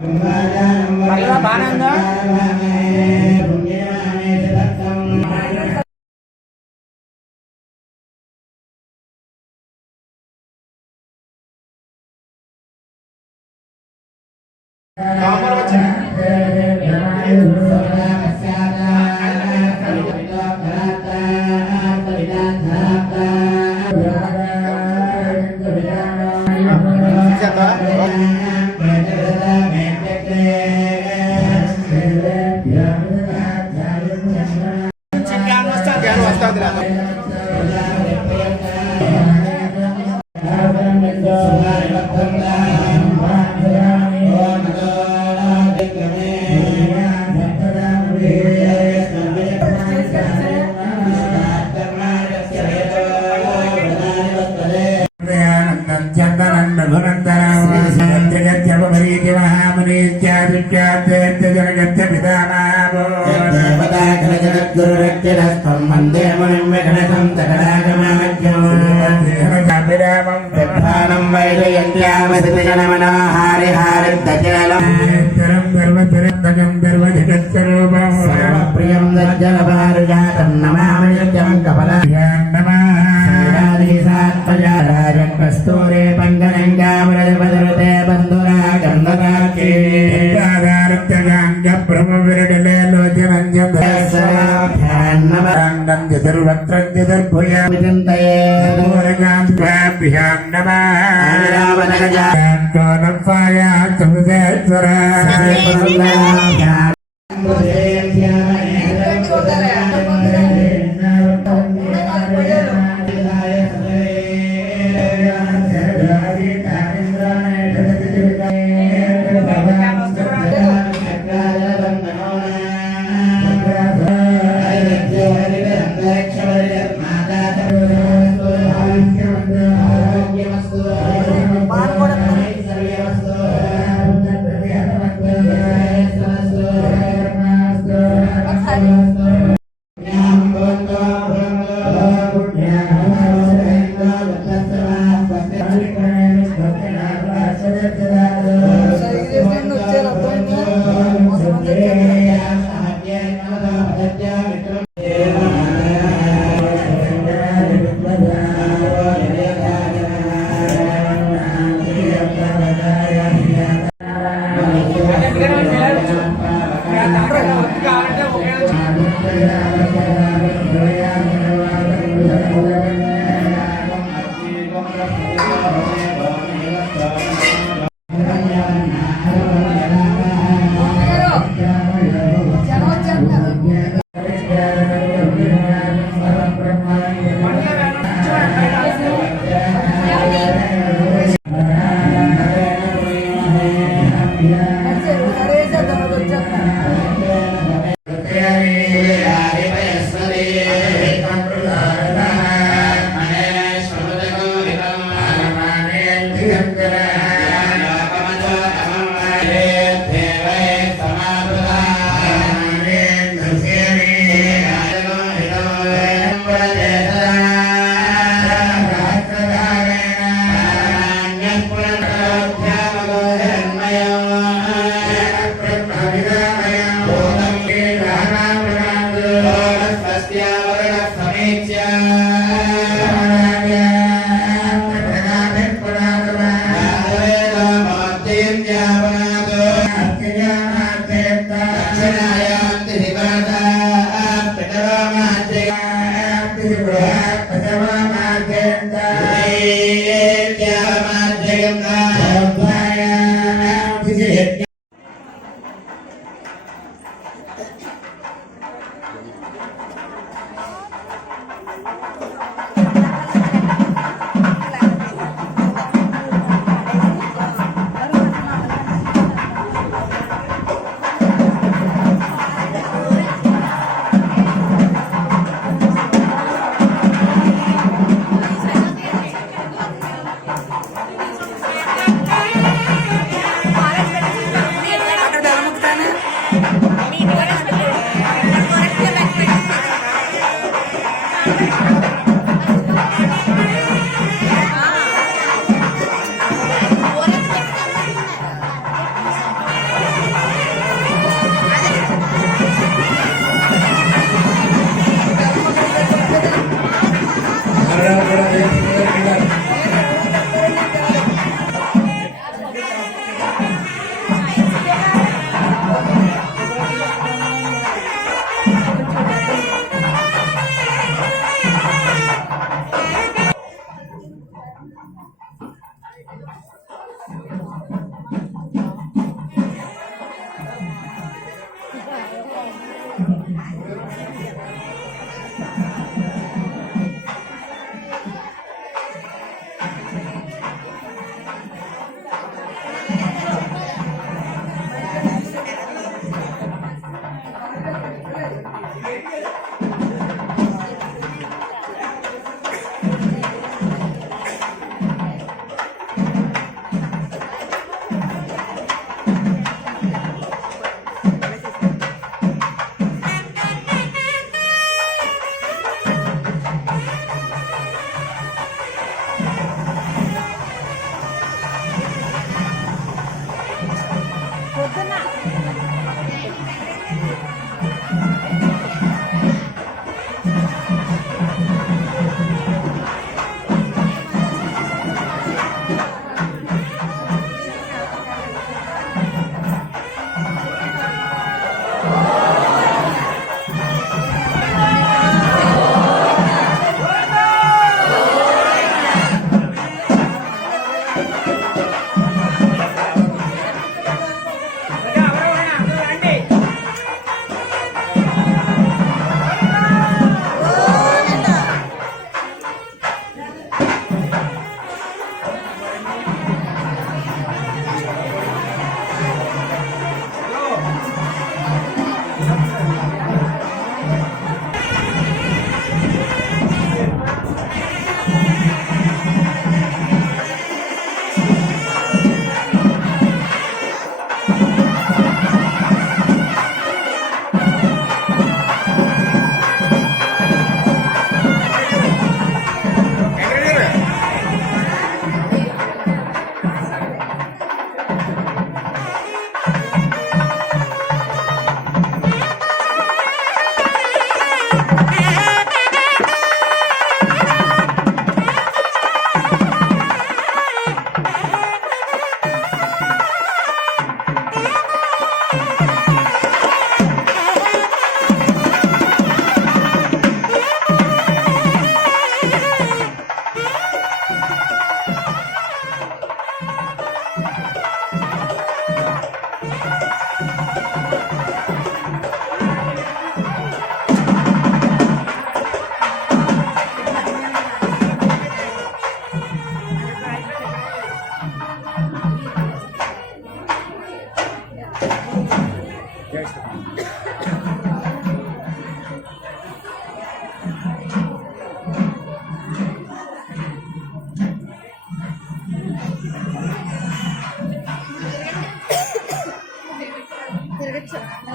బాగా వందే మునిం విఘ్నకం తగదాగమం ప్రధానం వైరయంత్యామసితనమనోహారి హారిద్దజలం గర్వతరం గర్వజగత్స్వరూపం ప్రియం దజ్జలపారిజాతం నమామి నిత్యం కపలాదిసాత్మజారాజం కస్తూరే పంకనంగామరజపదరుతే బంధురాగంధరాకే బ్రహ్మవిరడలే లోచనంజం నమః చతుర్వక్త్రం చతుర్భుజం విచింతయే పూరకాంభ్యాం నమః కోనపాయ తుమదేశ్వర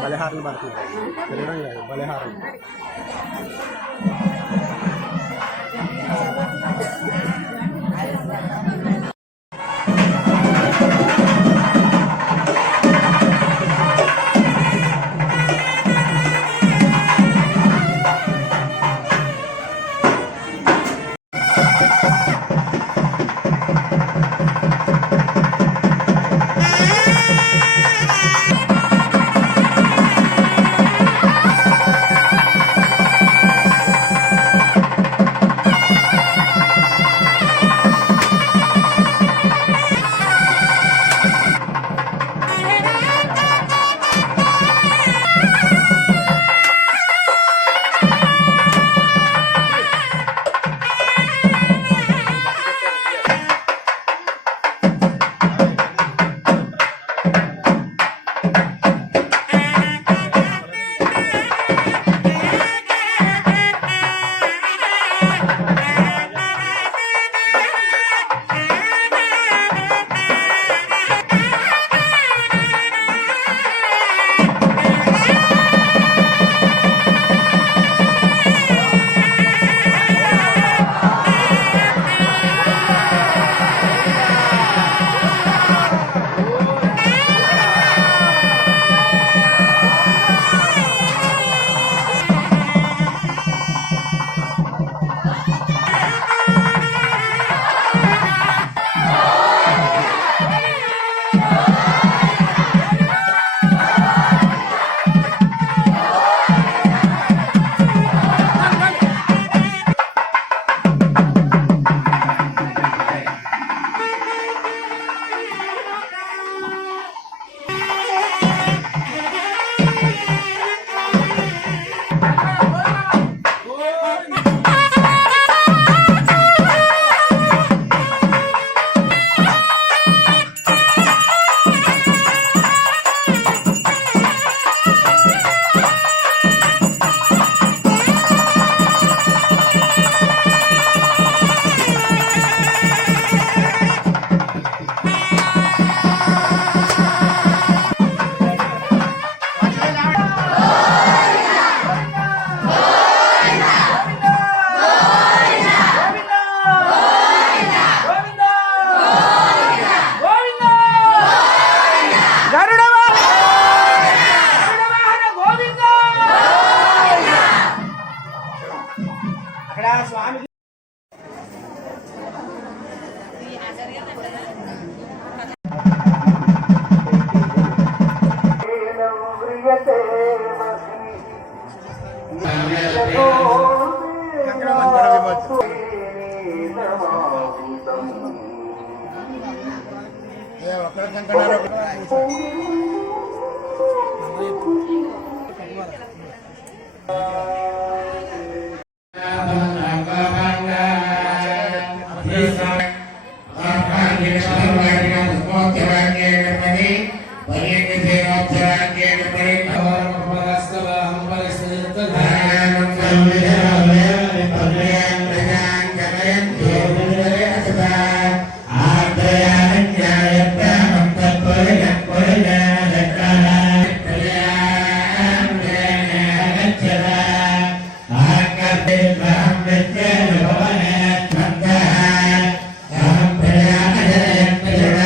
బలిహారాలు పడుతున్నారు. తిరగడం కాదు, బలిహారాలు. Amen.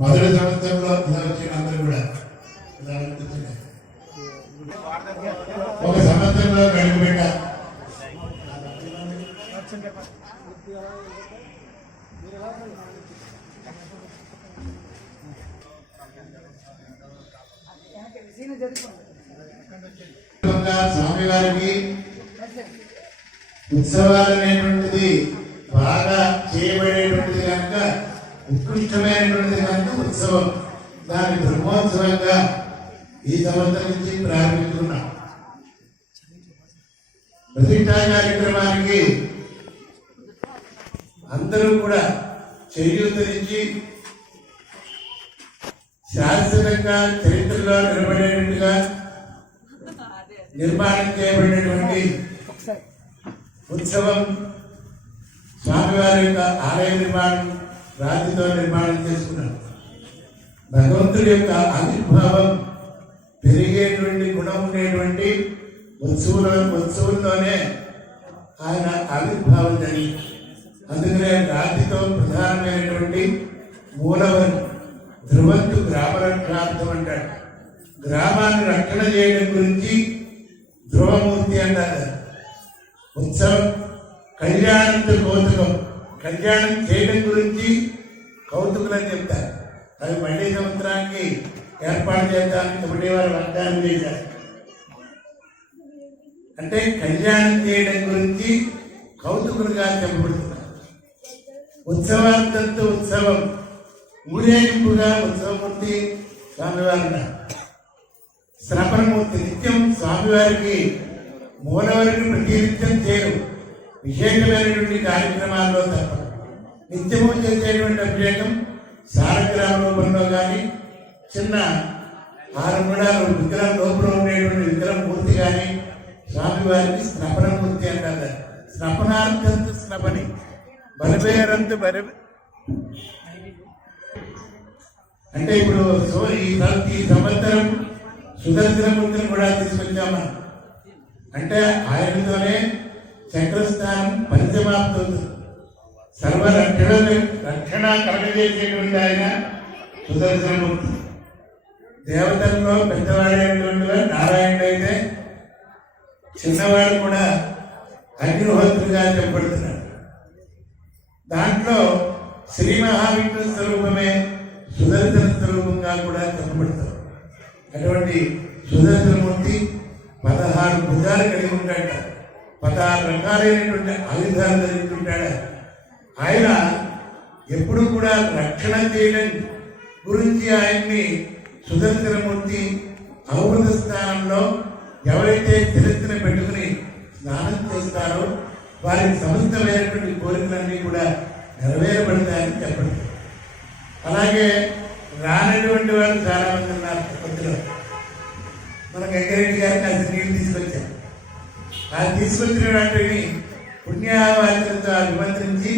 మొదటి సంవత్సరంలో ఇలా వచ్చిన అందరూ కూడా ఇలా వచ్చిన ఒక సంవత్సరంలో గడుపుబెట్ట స్వామివారికి ఉత్సవాలు అనేటువంటిది బాగా చేయబడేటువంటిది కనుక ఉత్కృష్టమైనటువంటిది కనుక ఉత్సవం దాని బ్రహ్మోత్సవంగా ఈ సంవత్సరం నుంచి ప్రారంభించుకున్నాం. ప్రతిష్టా కార్యక్రమానికి అందరూ కూడా చేయూతరించి శాశ్వతంగా చరిత్రలో నిలబడేటట్టుగా నిర్మాణం చేయబడినటువంటి ఉత్సవం స్వామివారి యొక్క ఆలయ నిర్మాణం రాతితో నిర్మాణం చేసుకున్నారు. భగవంతుడి యొక్క ఆవిర్భావం పెరిగేటువంటి గుణం ఉండేటువంటి ఉత్సవంలోనే ఆయన ఆవిర్భావం జరిగింది. అందుకనే రాతితో ప్రధానమైనటువంటి మూలవరం ధ్రువంతు గ్రామరక్షార్థం అంటాడు. గ్రామాన్ని రక్షణ చేయడం గురించి ధ్రువమూర్తి అంటారు. ఉత్సవం కళ్యాణంతో కౌతుకం, కళ్యాణం చేయడం గురించి కౌతుకులని చెప్తారు. అది మళ్ళీ సంవత్సరానికి ఏర్పాటు చేద్దామని ఒకటి వారు వాగ్దానం చేశారు. అంటే కళ్యాణం చేయడం గురించి కౌతుకులుగా చెప్పబడుతున్నారు. ఉత్సవాంతంతో ఉత్సవం ఊరేగింపుగా ఉత్సవమూర్తి స్వామివారు. శ్రపణమూర్తి నిత్యం స్వామివారికి మూలవరికి ప్రతినిత్యం చేయరు. విశేషమైనటువంటి కార్యక్రమాల్లో తప్ప నిత్యము చేసేటువంటి అభిషేకం సారగ్రామ రూపంలో కానీ చిన్న 6 గుణాలు విగ్రహం లోపల ఉండేటువంటి విగ్రహం మూర్తి కానీ స్వామివారికి స్నపనమూర్తి అంటారు. స్నపనార్థంతు స్నపని బలబేరంతు బలి అంటే ఇప్పుడు ఈ సంవత్సరం సుదర్శనమూర్తిని కూడా తీసుకొచ్చాము. అంటే ఆయనతోనే చక్రస్థానం పరిసమాప్తుంది. రక్షణ కలగజేసేటువంటి ఆయన సుదర్శనమూర్తి. దేవతల్లో పెద్దవాడైనటువంటి నారాయణుడు అయితే చిన్నవాడు కూడా అగ్నిహోత్రుగా చెప్పబడుతున్నాడు. దాంట్లో శ్రీ మహావిష్ణు స్వరూపమే సుదర్శన స్వరూపంగా కూడా చెప్పబడతారు. అటువంటి సుదర్శనమూర్తి 16 భుజాలు కలిగి ఉంటాడ, 16 రకాలైనటువంటి ఆయుధాలు ధరించుంటాడు. ఆయన ఎప్పుడు కూడా రక్షణ చేయడం గురించి ఆయన్ని సుదర్శనమూర్తి అవబృత స్థానంలో ఎవరైతే శిరస్సును పెట్టుకుని స్నానం చేస్తారో వారికి సమస్తమైనటువంటి కోరికలన్నీ కూడా నెరవేరబడతాయని చెప్పండి. అలాగే రానటువంటి వాళ్ళు చాలా మంది ఉన్నారు. కొద్దిలో మన గంగారెడ్డి గారికి అసలు నీళ్ళు తీసుకొచ్చారు. ఆ తీసుకొచ్చిన వాటిని పుణ్యావాచనతో అభిమంత్రించి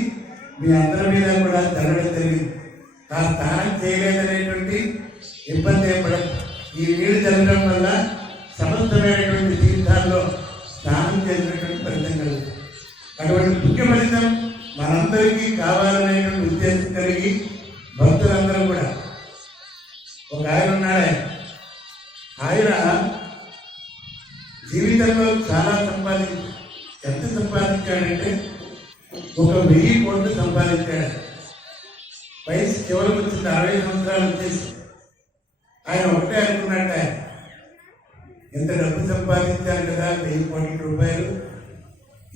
మీ అందరి మీద కూడా జరగడం జరిగింది. ఆ స్నానం చేయలేదనేటువంటి ఇబ్బంది ఏర్పడదు. ఈ నీళ్లు జరగడం వల్ల సమస్తమైనటువంటి తీర్థాల్లో స్నానం చేసినటువంటి ఫలితం కలుగుతుంది. అటువంటి పుణ్య ఫలితం మనందరికీ కావాలనేటువంటి ఉద్దేశం కలిగి భక్తులందరూ కూడా ఒక ఆయన ఉన్నాడే, ఆయన జీవితంలో చాలా సంపాదించాడు. ఎంత సంపాదించాడంటే 1000 కోట్లు సంపాదించాడు. వయసు చివరికి వచ్చింది, 60 సంవత్సరాలు వచ్చేసి ఆయన ఒకటే అనుకున్నట్ట, ఎంత డబ్బు సంపాదించాను కదా 1000 కోట్ల రూపాయలు.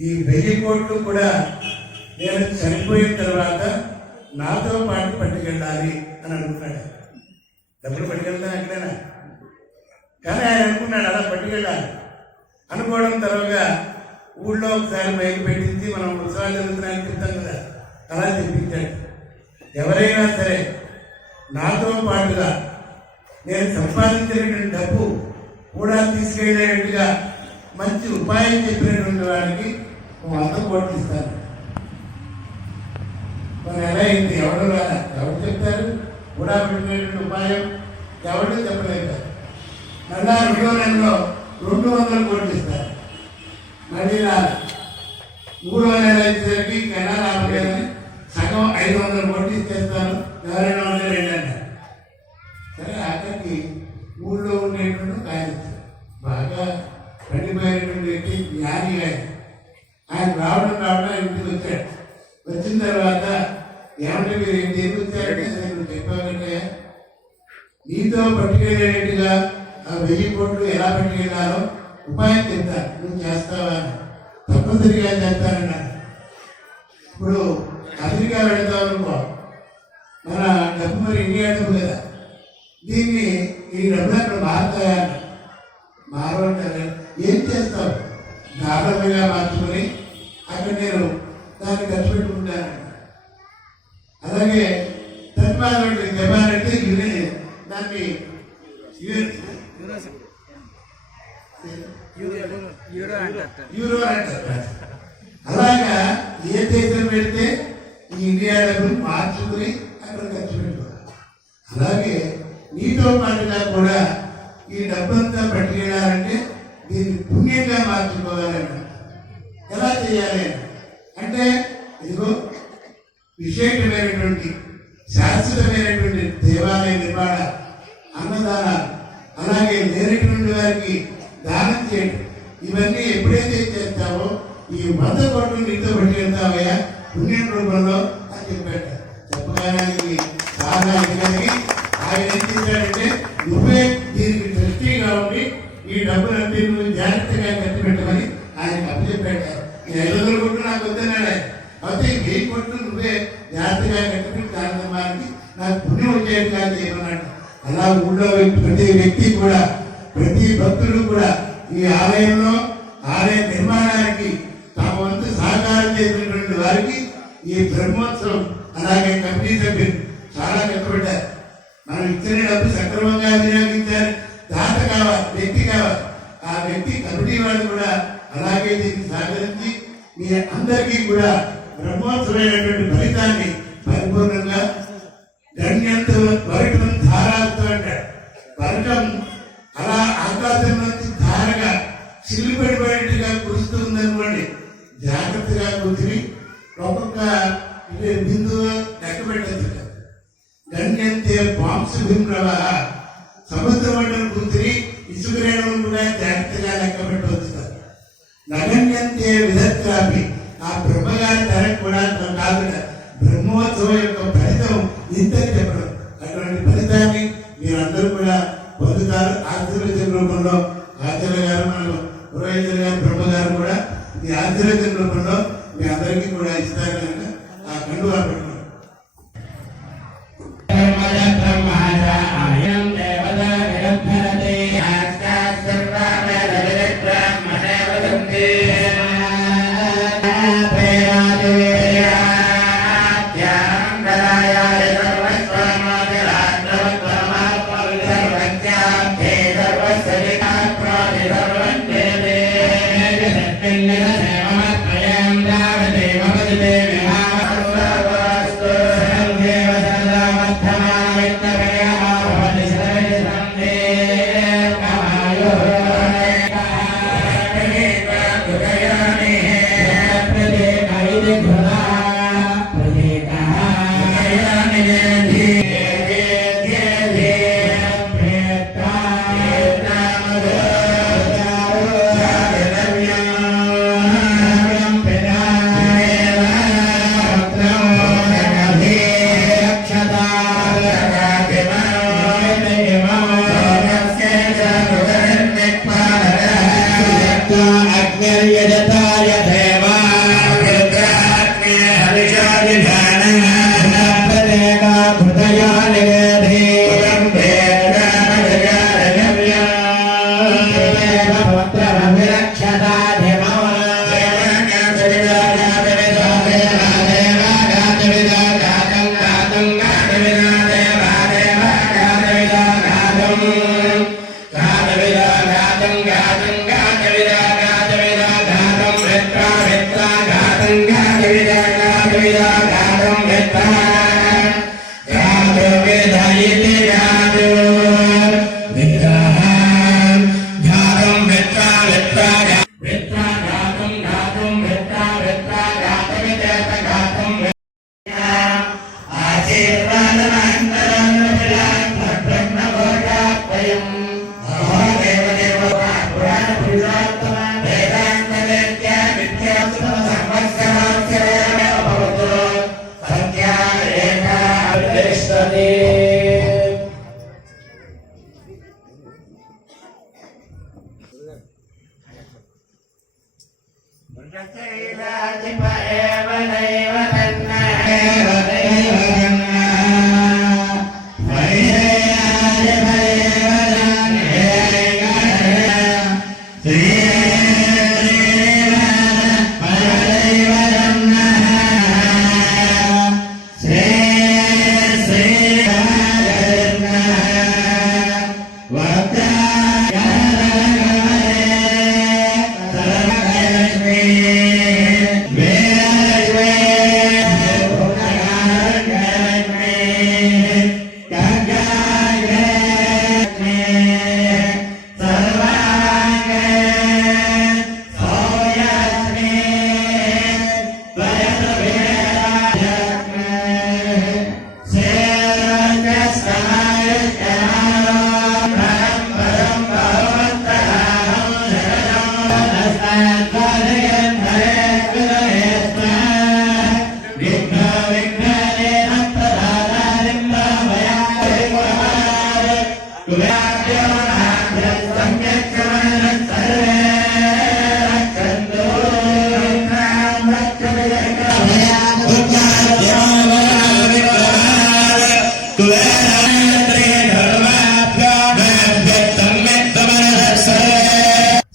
ఈ 1000 కోట్లు కూడా నేను చనిపోయిన తర్వాత నాతో పాటు పట్టుకెళ్ళాలి అని అనుకున్నాడు. డబ్బులు పట్టుకెళ్తా అంటేనా? కానీ ఆయన అనుకున్నాడు అలా పట్టుకెళ్ళాలి అనుకోవడం. తర్వాత ఊళ్ళో ఒకసారి మైకి పెట్టించి మనం ఉత్సవాలు జరుగుతున్నాయని చెప్తాం కదా, అలా చెప్పించాడు. ఎవరైనా సరే నాతో పాటుగా నేను సంపాదించినటువంటి డబ్బు కూడా తీసుకెళ్ళేట్టుగా మంచి ఉపాయం చెప్పినటువంటి వాడికి 100 కోట్లు ఇస్తాను. మరి ఎలా అయింది? ఎవరు రాదా? ఎవరు చెప్తారు? కూడా పెట్టినటువంటి ఉపాయం ఎవరు చెప్పలేదు. మళ్ళా 2వ నెలలో 200 కోట్లు ఇస్తారు. మళ్ళీ 3వ నెల వచ్చేసరికి కన్నా రావట్లేదని సగం 500 కోట్లు ఇచ్చేస్తాను, ఎవరైనా ఉండలేండి అంటారు. సరే ఆఖరికి ఊళ్ళో ఉండేటువంటి ఆయన బాగా పండిపోయినటువంటి వ్యక్తి, జ్ఞాని ఆయన రావడం ఇంటికి వచ్చాడు. వచ్చిన తర్వాత ఏమంటే మీరు ఏం తీసుకొచ్చారంటే నేను చెప్పానంటే నీతో పట్టుకెళ్ళేట్టుగా ఆ 1000 కోట్లు ఎలా పట్టుకెళ్ళాలో ఉపాయం చెప్తాను, నువ్వు చేస్తావా? తప్పనిసరిగా చేస్తానన్నాను. ఇప్పుడు అమెరికా వెళ్తావు అనుకో, మన డబ్బు మరి ఇండియా డబ్బు కదా, దీన్ని ఈ డబ్బులు అక్కడ మారుతాయా? మారవంటారు. ఏం చేస్తావు? డాలర్లుగా మార్చుకొని అక్కడ నేను దాన్ని ఖర్చు పెట్టుకుంటాను. అలాగే తత్వాలు జపాన్ అంటే దాన్ని యూరో అంటారు. అలాగా ఏ దేశం పెడితే ఈ ఇండియా డబ్బులు మార్చుకుని అక్కడ ఖర్చు పెట్టుకోవాలి. అలాగే నీతో పాటుగా కూడా ఈ డబ్బంతా పట్టుకెళ్ళాలంటే దీన్ని పుణ్యంగా మార్చుకోవాలన్న. ఎలా చేయాలి అంటే ఇదిగో విశేషమైనటువంటి శాశ్వతమైనటువంటి దేవాలయ నిర్మాణ, అన్నదానాలు, అలాగే లేనటువంటి వారికి దానం చేయడం, ఇవన్నీ ఎప్పుడైతే చేస్తావో ఈ 100 కోట్లు నీతో పట్టుకెళ్తావయ్యా పుణ్యం రూపంలో అని చెప్పాట. చెప్పడానికి చాలా ఇదిగలిగి ఆయన ఏం చేశాడంటే నువ్వే దీనికి ట్రస్టీగా ఉండి ఈ డబ్బులన్నీ నువ్వు జాగ్రత్తగా ఖర్చు పెట్టమని ఆయనకు అప్పచెప్పాడు. ఈ 500 కోట్లు నాకు వద్దన్నాడు. అయితే 1000 కోట్లు నువ్వే జాగ్రత్తగా ఖర్చు పెట్టి దానికి నాకు పుణ్యం వచ్చేట్టుగా చేయమన్నాడు. అలా ఊళ్ళో ప్రతి వ్యక్తి కూడా, ప్రతి భక్తుడు కూడా ఈ ఆలయంలో ఆలయ నిర్మాణానికి తమ వంతు సహకారం చేసినటువంటి వారికి ఈ బ్రహ్మోత్సవం అలాగే కమిటీ సభ్యులు చాలా కష్టపడ్డారు. మనం ఇచ్చిన డబ్బు సక్రమంగా వినియోగించాలి, దాత కావాలి, వ్యక్తి కావాలి. ఆ వ్యక్తి కమిటీ వాళ్ళు కూడా అలాగే దీన్ని సహకరించి మీ అందరికీ కూడా బ్రహ్మోత్సవమైనటువంటి ఫలితాన్ని పరిపూర్ణంగా గణ్యంతో వరకం ధారాలతో అంటాడు. వరకం అలా ఆకాశం నుంచి ధారగా చిల్లుపడిపోయేట్టుగా కురుస్తూ ఉందనుకోండి, జాగ్రత్తగా కూర్చుని ఒక్కొక్క బిందువు లెక్క పెట్టచ్చు. గణ్యంతే బాంసు భీమరవ సముద్ర మండలం కూర్చుని ఇసుక రేణువులు కూడా జాగ్రత్తగా లెక్క పెట్టవచ్చు. నగణ్యంతే విధత్రాపి ఆ బ్రహ్మగారి ధర కూడా కాదు. బ్రహ్మోత్సవం యొక్క ఫలితం ఇంత చెప్పడం. అటువంటి ఫలితాన్ని మీరందరూ కూడా పొందుతారు. ఆశీర్వచన రూపంలో ఆచార్య గారు, మన పురోహితులు గారు, బ్రహ్మగారు కూడా ఈ ఆశీర్వచన రూపంలో మీ అందరికీ కూడా ఇస్తారు కనుక ఆ కండువా పెట్టుకోండి. అగ్నిర్యజతాయ దేవా రుద్రాగ్నే హవిషాదిధానః ప్రదేకా హృదయాని వేధి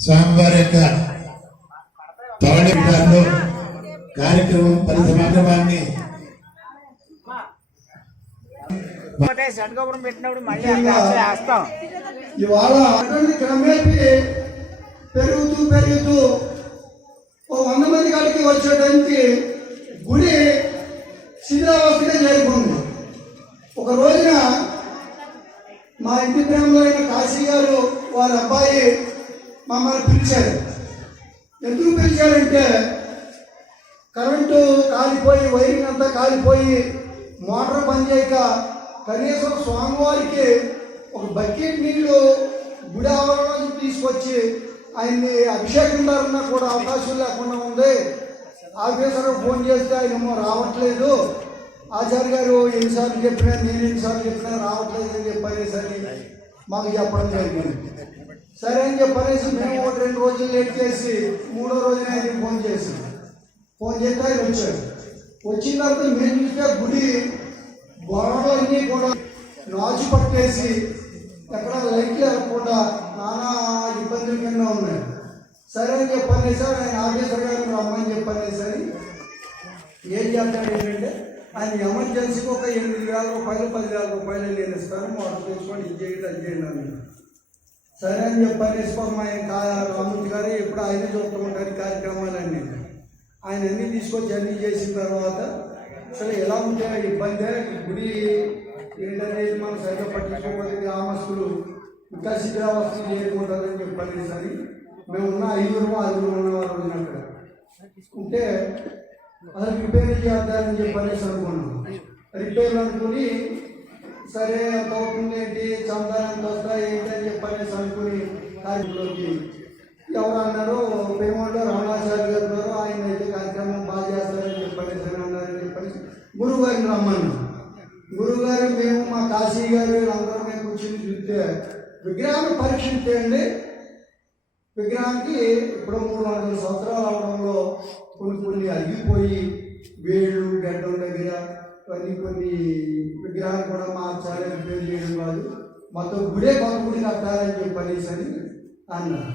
స్వామివారి యొక్క పౌర్ణమిలో కార్యక్రమం పరిసమాగమాన్ని పెట్టినప్పుడు మళ్ళీ వేస్తాం. ఇవాళ క్రమేపీ పెరుగుతూ ఓ 100 మంది కాడికి వచ్చేటానికి గుడి శిథిలావస్థగా చేరుకుంది. ఒక రోజున మా ఇంటి ప్రేమలో అయిన కాశీ గారు వారి అబ్బాయి మమ్మల్ని పిలిచారు. ఎందుకు పిలిచారంటే కరెంటు కాలిపోయి వైరింగ్ అంతా కాలిపోయి మోటార్ పని చేయక కనీసం స్వామివారికి ఒక బకెట్ నీళ్లు గుడి ఆవరణలో తీసుకొచ్చి ఆయన్ని అభిషేకం దారున్నా కూడా అవకాశం లేకుండా ఉంది. ఆఫీసర్ ఫోన్ చేస్తే ఆయనేమో రావట్లేదు, ఆచార్య గారు ఎన్నిసార్లు చెప్పినా నేను ఎన్నిసార్లు చెప్పినా రావట్లేదు అని చెప్పనేసరి మాకు చెప్పడం జరిగింది. సరే అని చెప్పనేసి మేము 2 రోజులు లేట్ చేసి 3వ రోజున ఆయనకి ఫోన్ చేసాం. ఫోన్ చేస్తే ఆయన వచ్చాడు. వచ్చిన తర్వాత మేము చూస్తే గుడి గోడలు అన్నీ కూడా నాచు పట్టేసి ఎక్కడ లైట్లు వెళ్ళకుండా నానా ఇబ్బందుల కింద ఉన్నాయి. సరే అని చెప్పనేసి ఆయన ఆఫీసర్ గారు రమ్మని చెప్పనేసరి ఏం చేస్తాడు ఏంటంటే ఆయన ఎమర్జెన్సీకి ఒక 8,000 రూపాయలు 10,000 రూపాయలు నేను ఇస్తాను, మోటార్ తెచ్చుకొని ఇది చేయండి అది చేయండి అని. సరే అని చెప్పనేసి పాపం ఆయన రామూర్తి గారు ఎప్పుడు ఆయన చూస్తూ ఉంటారు కార్యక్రమాలన్నీ. ఆయన అన్నీ తీసుకొచ్చి అన్నీ చేసిన తర్వాత సరే ఎలా ఉంటే ఇబ్బంది గుడి ఏంటనేది మనం సరిగ్గా పట్టించుకోకపోతే గ్రామస్తులు ఇంకా శిథిలావస్థలు చేయకుంటారని చెప్పండి. సరే మేము ఉన్న 5 ఉన్నవారు అక్కడ ఉంటే అసలు రిపేర్ చేద్దామని చెప్పనేసి అనుకున్నాం. రిపేర్లు అనుకుని సరే ఎంత అవుతుంది ఏంటి చందా ఎంత వస్తాయి ఏంటి అని చెప్పనేసి అనుకుని కార్యక్రమంలోకి ఎవరు అన్నారు పేమోళ్ళు రమణాచార్య గారు ఉన్నారు, ఆయన అయితే కార్యక్రమం బాగా చేస్తారని చెప్పనేసి అన్నారని చెప్పేసి గురువు గారిని రమ్మన్నాం. గురువు గారు మేము మా కాశీ గారు అందరూ మేము కూర్చొని చూస్తే విగ్రహాన్ని పరీక్షించండి, విగ్రహానికి ఇప్పుడు 300 సంవత్సరాలు అవడంలో కొన్ని అరిగిపోయి వేళ్ళు గడ్డం దగ్గర కొన్ని విగ్రహాలు కూడా మార్చాలి, రిపేర్ చేయడం కాదు, మొత్తం గుడే కొత్త గుడి కట్టాలని చెప్పనేసి అని అన్నారు.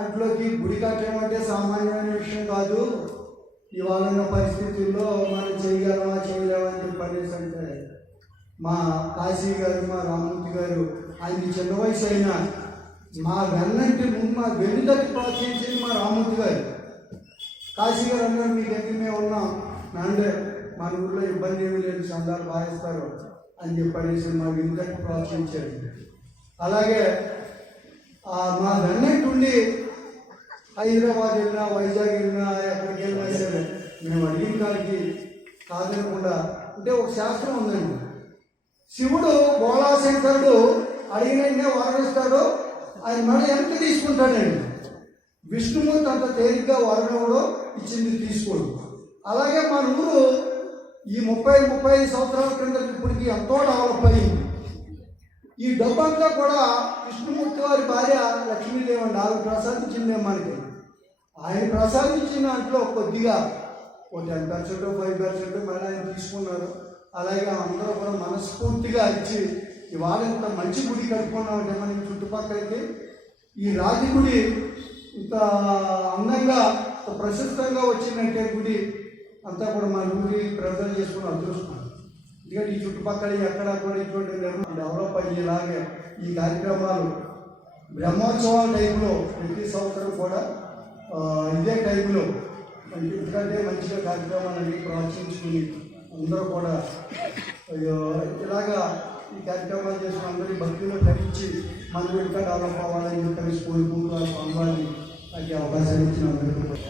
అట్లోకి గుడి కట్టడం అంటే సామాన్యమైన విషయం కాదు, ఇవాళ ఉన్న పరిస్థితుల్లో మనం చేయగలమా చేయలేమా అని చెప్పనేసి అంటే మా కాశీ గారు, మా రామూర్తి గారు, ఆయనకి చిన్న వయసు అయినా మా వెన్నంటి ముందు మా వెన్నుదట్టి ప్రోత్సహించింది మా రామూర్తి గారు. కాశీ గారు అన్నారు, మీ దగ్గర మేము ఉన్నాం, అంటే మన ఊళ్ళో ఇబ్బంది ఏమీ లేదు, చందాలు భావిస్తారు అని చెప్పనేసి మా వెన్నుదట్టి ప్రోత్సహించారు. అలాగే మా వెన్నంటి ఉండి హైదరాబాద్ వెళ్ళినా, వైజాగ్ వెళ్ళినా, ఎక్కడికి వెళ్ళినా సరే మేము అడిగిన దానికి కాదనకుండా, అంటే ఒక శాస్త్రం ఉందండి, శివుడు బోళాశంకరుడు అడిగిన వరమిస్తాడు, ఆయన మన ఎంత తీసుకుంటాడండి. విష్ణుమూర్తి అంత తేలిగ్గా వరమివ్వడు, ఇచ్చింది తీసుకోడు. అలాగే మన ఊరు ఈ 30-35 సంవత్సరాల క్రింద ఇప్పటికి ఎంతో డెవలప్ అయింది. ఈ డబ్బంతా కూడా విష్ణుమూర్తి వారి భార్య లక్ష్మీదేవి అండి, ఆవిడ ప్రసాదించిందే మనకి. ఆయన ప్రసాదించిన దాంట్లో కొద్దిగా 10% 5% మళ్ళీ ఆయన తీసుకున్నారు. అలాగే అందరూ కూడా మనస్ఫూర్తిగా ఇచ్చి ఇవాళ ఇంత మంచి గుడి కట్టుకున్నామంటే మనకి చుట్టుపక్కలకి ఈ రాతి గుడి ఇంత అందంగా ప్రశస్తంగా వచ్చిందంటే గుడి అంతా కూడా మన ఊరి ప్రజలు చేసుకుని అదృష్టం. ఎందుకంటే ఈ చుట్టుపక్కల ఎక్కడ కూడా ఇటువంటి డెవలప్ అయ్యేలాగే ఈ కార్యక్రమాలు బ్రహ్మోత్సవాల టైంలో ప్రతి సంవత్సరం కూడా ఇదే టైంలో ఎందుకంటే మంచిగా కార్యక్రమాలన్నీ ప్రోత్సహించుకుని అందరూ కూడా ఇలాగా ఈ కార్యక్రమాలు చేసుకుని అందరి భక్తులు ధరించి మన ఇంకా డెవలప్ అవ్వాలని చెప్పి కోరుకుంటూ స్వామివారిని అది అవకాశం ఇచ్చిన అందరికీ.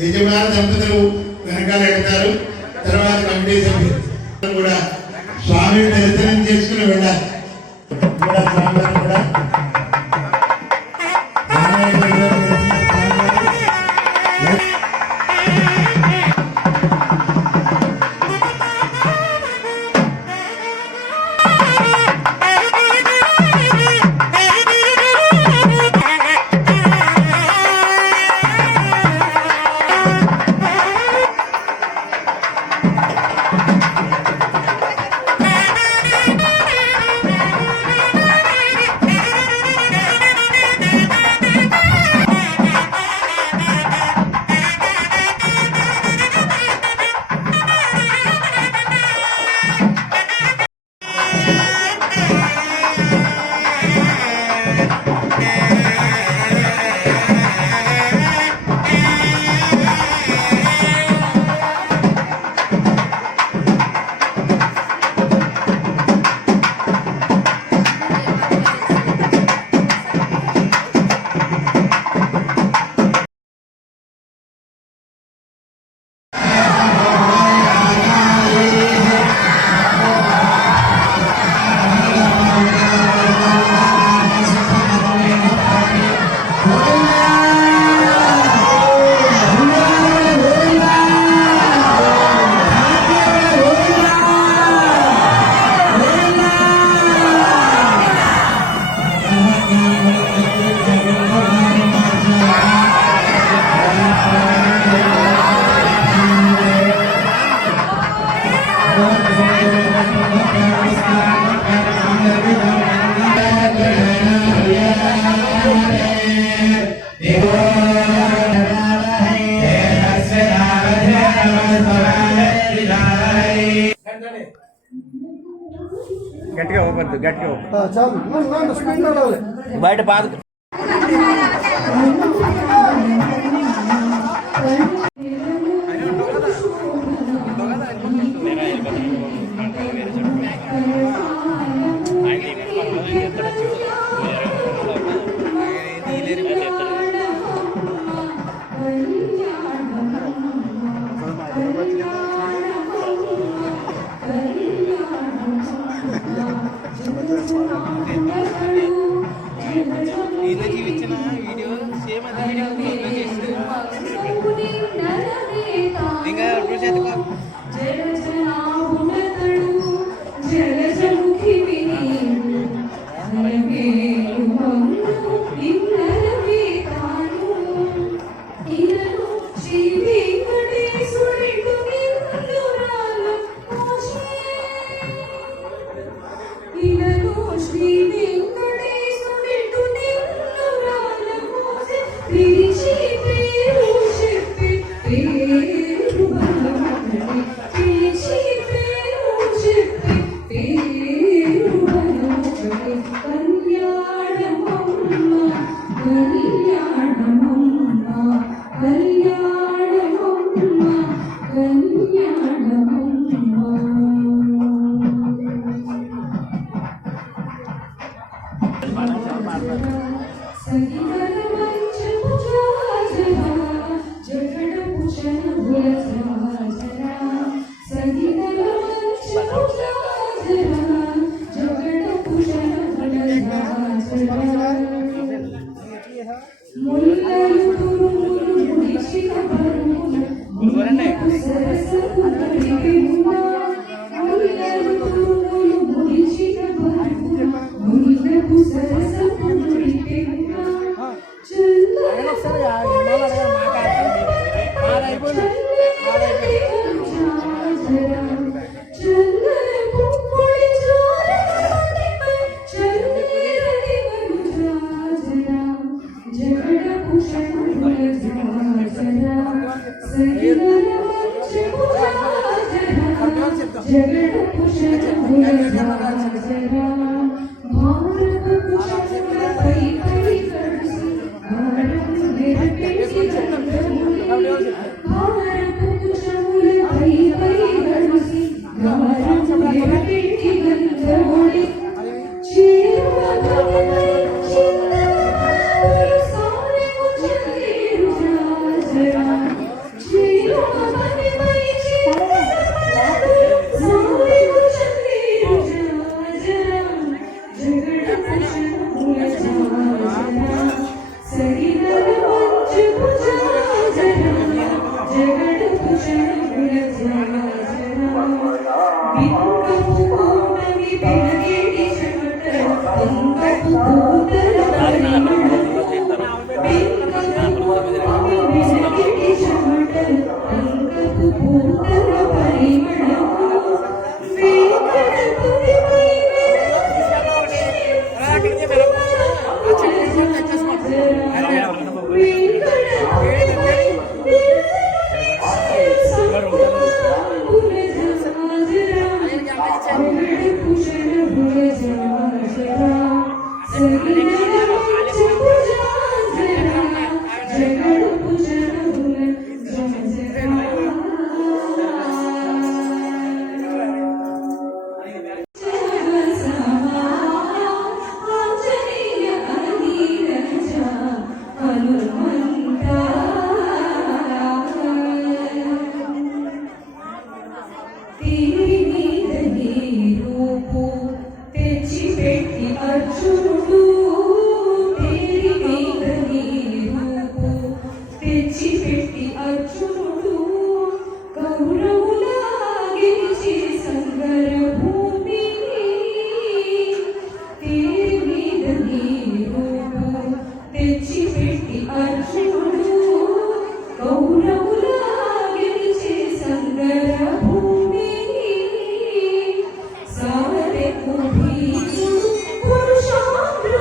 యజమాన దంపతులు వెనకాల వెళ్తారు. తర్వాత కమిటీ సభ్యులు కూడా స్వామిని దర్శనం చేసుకుని వెళ్ళాలి. కూడా స్వామివారిని కూడా చాలు స్పీడ్ నడవాలి. బయట పాత జీవించిన వీడియో సేమ్ అదే పురుషాంధ్ర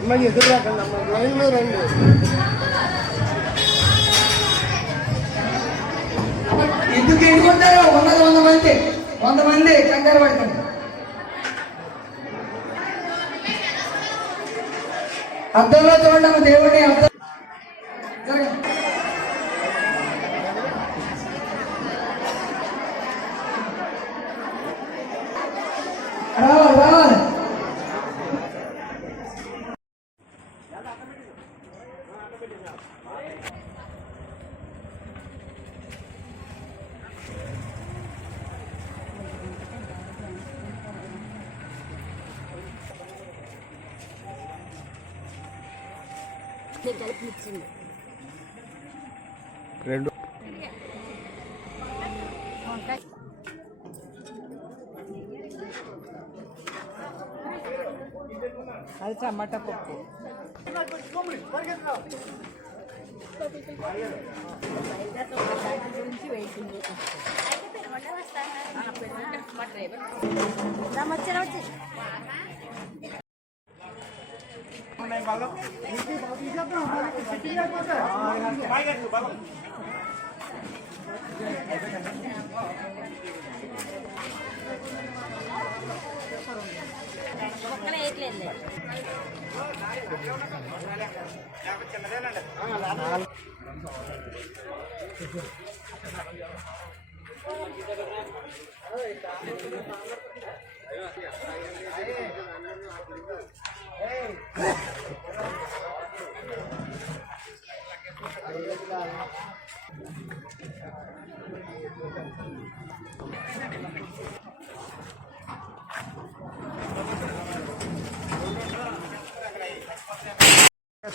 అమ్మాయి ఎదురు రాకండి అమ్మ లైన్లో రండి. ఎందుకు ఎన్నుకుంటారో 100 మంది కంగారు పడకండి. అద్దంలో చూడండి దేవుడిని అద్దం రావాలి. రెండు అది టమాటా పప్పు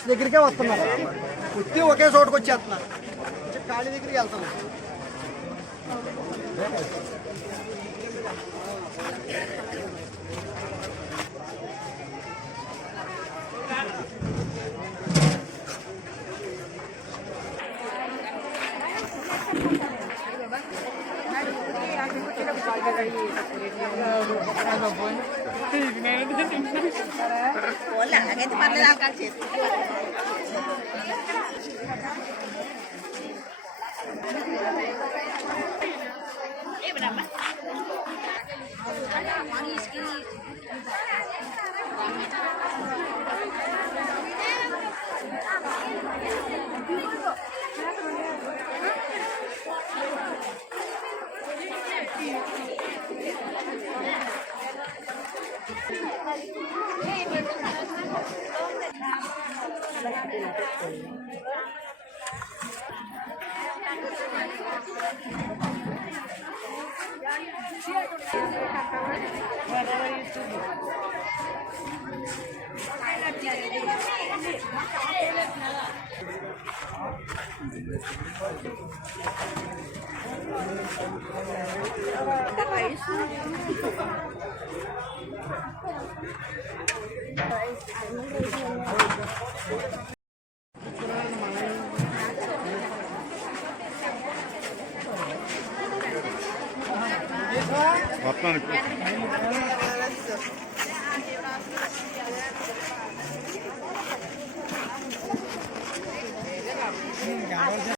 దగ్గరికే వస్తున్నారు. వచ్చి ఒకే చోటుకు వచ్చేస్తున్నారు. ఖాళీ దగ్గరికి వెళ్తున్నారు. కావాల్సిన